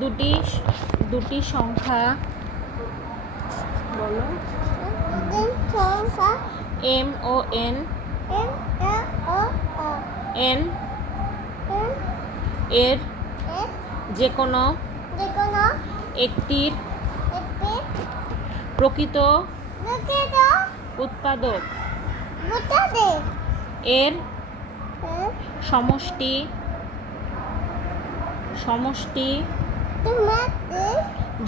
দুটি দুটি সংখ্যা বলো। এম ও এন এন এর যে কোনো একটির প্রকৃত উৎপাদক এর সমষ্টি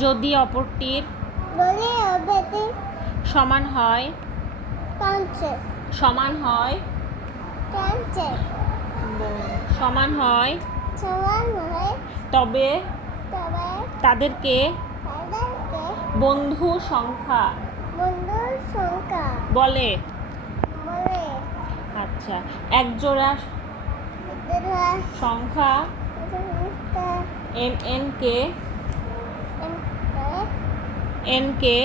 যদি অপরটির সমান হয় তবে তাদেরকে বন্ধু সংখ্যা বলে। আচ্ছা, একজোড়া সংখ্যা এন কে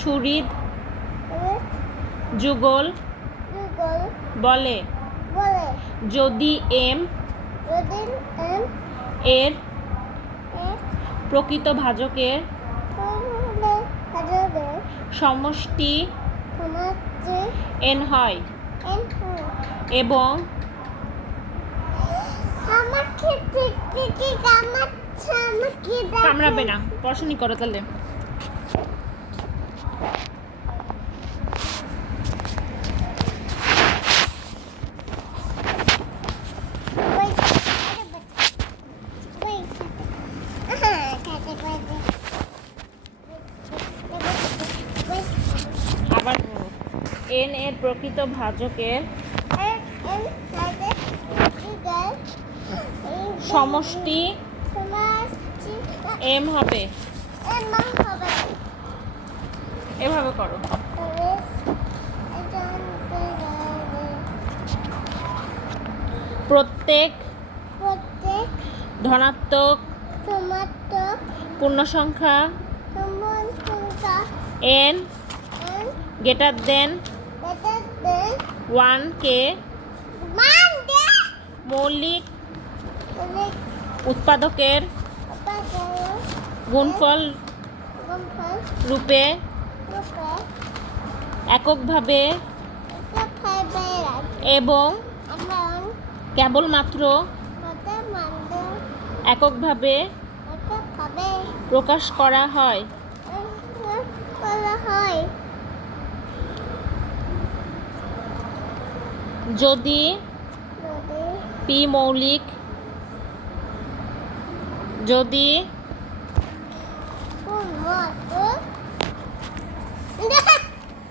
সুহৃদ যুগল বলে যদি এম এর প্রকৃত ভাজকের সমষ্টি এন হয় এবং কামড়াবে না। পড়াশোনা করো তাহলে। আবার এন এর প্রকৃত ভাজকের সমষ্টি এম হবে। এভাবে করো। প্রত্যেক ধনাত্মক পূর্ণ সংখ্যা n greater than 1 কে মৌলিক উৎপাদকের গুণফল রূপে এককভাবে এবং কেবলমাত্র এককভাবে প্রকাশ করা হয়। যদি পি মৌলিক